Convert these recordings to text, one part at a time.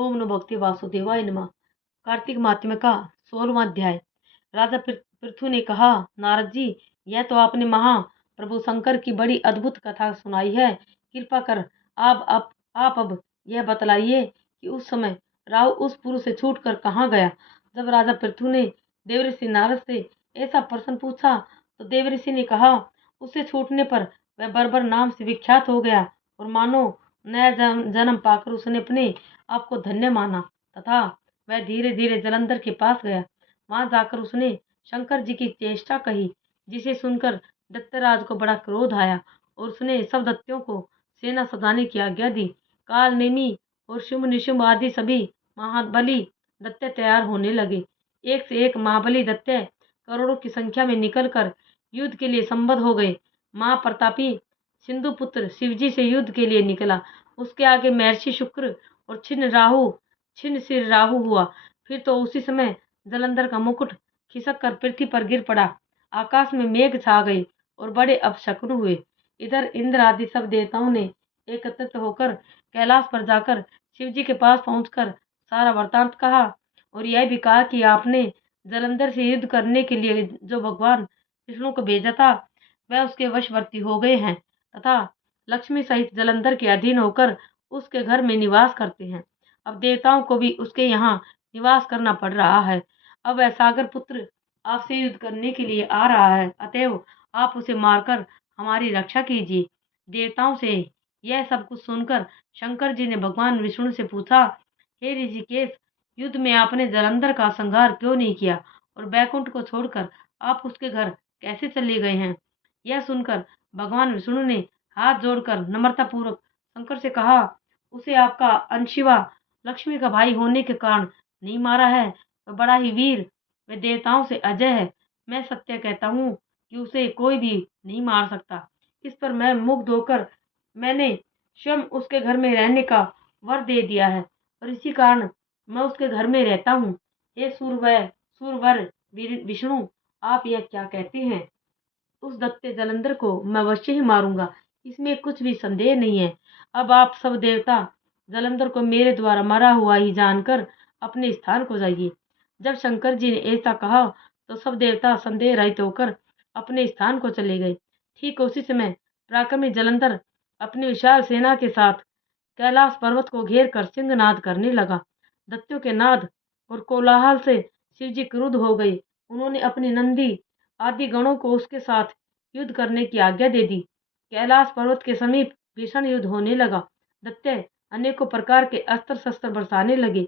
ओम नमो भगवते वासुदेवाय नमः। कार्तिक मात्यम का 16वां अध्याय। राजा पृथु ने कहा, नारद जी, यह तो आपने महाप्रभु शंकर की बड़ी अद्भुत कथा सुनाई है। कृपा कर आप अब यह बतलाइए कि उस समय राहु उस पुरुष से छूटकर कहाँ गया। जब राजा पृथु ने देवऋषि नारद से ऐसा प्रश्न पूछा तो देवऋषि ने कहा, उससे छूटने पर वह बर्बर नाम से विख्यात हो गया और मानो नया जन्म पाकर उसने अपने आपको धन्य माना तथा वह धीरे धीरे जलंधर के पास गया। वहां जाकर उसने शंकर जी की चेष्टा कही, जिसे सुनकर दत्तराज को बड़ा क्रोध आया और उसने सब दैत्यों को सेना सजाने की आज्ञा दी। काल नेमी और शुंभ निशुंभ आदि सभी महाबली दैत्य तैयार होने लगे। एक से एक महाबली दैत्य करोड़ों की संख्या में निकलकर युद्ध के लिए संबद्ध हो गए। महाप्रतापी सिंधु पुत्र शिवजी से युद्ध के लिए निकला। उसके आगे महर्षि शुक्र और छिन्न सिर राहु हुआ। फिर तो उसी समय जलंधर का मुकुट खिसक कर पृथ्वी पर गिर पड़ा। आकाश में मेघ छा गए और बड़े अपशकुन हुए। इधर इंद्र आदि सब देवताओं ने एकत्रित होकर कैलाश पर जाकर शिव जी के पास पहुंचकर सारा वृतांत कहा और यह भी कहा कि आपने जलंधर से युद्ध करने के लिए जो भगवान विष्णु को भेजा था वह उसके वशवर्ती हो गए हैं तथा लक्ष्मी सहित जलंधर के अधीन होकर उसके घर में निवास करते हैं। अब देवताओं को भी उसके यहाँ निवास करना पड़ रहा है। अब वह सागर पुत्र आपसे युद्ध करने के लिए आ रहा है, अतएव आप उसे मारकर हमारी रक्षा कीजिए। देवताओं से यह सब कुछ सुनकर शंकर जी ने भगवान विष्णु से पूछा, हे ऋषिकेश, युद्ध में आपने जलंधर का संहार क्यों नहीं किया और बैकुंठ को छोड़कर आप उसके घर कैसे चले गए हैं। यह सुनकर भगवान विष्णु ने हाथ जोड़कर नम्रतापूर्वक शंकर से कहा, उसे आपका अंशिवा लक्ष्मी का भाई होने के कारण नहीं मारा है। वह बड़ा ही वीर, वह देवताओं से अजय है। मैं सत्य कहता हूँ कि उसे कोई भी नहीं मार सकता। इस पर मैं मुग्ध होकर मैंने स्वयं उसके घर में रहने का वर दे दिया है और इसी कारण मैं उसके घर में रहता हूँ। हे सूरवर विष्णु, आप यह क्या कहते हैं। उस दैत्य जलंधर को मैं अवश्य ही मारूंगा, इसमें कुछ भी संदेह नहीं है। अब आप सब देवता जलंधर को मेरे द्वारा मरा हुआ ही जानकर अपने स्थान को जाइए। जब शंकर जी ने ऐसा कहा तो सब देवता संदेह रहित होकर अपने स्थान को चले गए। ठीक उसी समय पराक्रमी जलंधर अपनी विशाल सेना के साथ कैलाश पर्वत को घेर कर सिंहनाद करने लगा। दैत्यों के नाद और कोलाहल से शिवजी क्रुद्ध हो गए। उन्होंने अपनी नंदी आदि गणों को उसके साथ युद्ध करने की आज्ञा दे दी। कैलाश पर्वत के समीप भीषण युद्ध होने लगा। दैत्य अनेकों प्रकार के अस्त्र शस्त्र बरसाने लगे।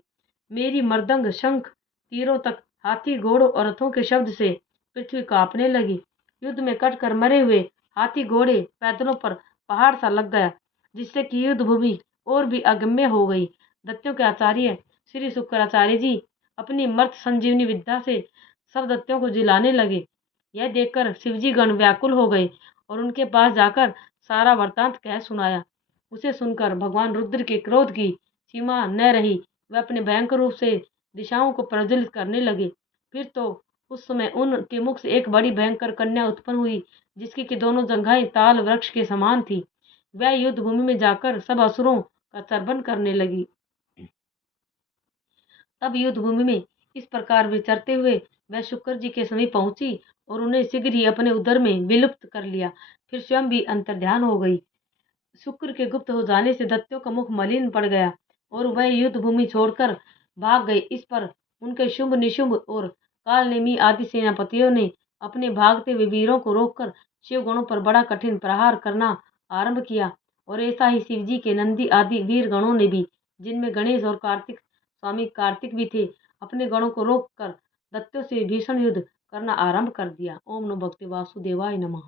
मेरी मर्दंग शंख तीरों तक हाथी घोड़ों और रथों के शब्द से पृथ्वी कांपने लगी। युद्ध में कट कर मरे हुए हाथी घोड़े पैदलों पर पहाड़ सा लग गया, जिससे कि युद्ध भूमि और भी अगम्य हो गई। दैत्यों के आचार्य श्री शुक्राचार्य जी अपनी मर्त संजीवनी विद्या से सब दैत्यों को जिलाने लगे। यह देखकर शिवजी गण व्याकुल हो गए और उनके पास जाकर सारा वृतांत कह सुनाया। उसे सुनकर भगवान रुद्र के क्रोध की सीमा न रही। वह अपने भयंकर रूप से दिशाओं को प्रज्वलित करने लगे। फिर तो उस समय उनके मुख से एक बड़ी भयंकर कन्या उत्पन्न हुई, जिसकी की दोनों जंघाएं ताल वृक्ष के समान थी। वह युद्ध भूमि में जाकर सब असुरों का चर्वण करने लगी। तब युद्ध भूमि में इस प्रकार विचरते हुए वह शुक्र जी के समीप पहुंची और उन्हें शीघ्र ही अपने उदर में विलुप्त कर लिया। फिर स्वयं भी अंतर्ध्यान हो गई। शुक्र के गुप्त हो जाने से दैत्यों का मुख मलिन पड़ गया और वह युद्ध भूमि छोड़कर भाग गए। इस पर उनके शुंभ निशुंभ और कालनेमी आदि सेनापतियों ने अपने भागते हुए वीरों को रोककर शिव गणों पर बड़ा कठिन प्रहार करना आरंभ किया। और ऐसा ही शिवजी के नंदी आदि वीर गणों ने भी, जिनमें गणेश और कार्तिक स्वामी कार्तिक भी थे, अपने गणों को रोककर दैत्यों से भीषण युद्ध करना आरंभ कर दिया। ओम नमो भगवते वासुदेवाय नमः।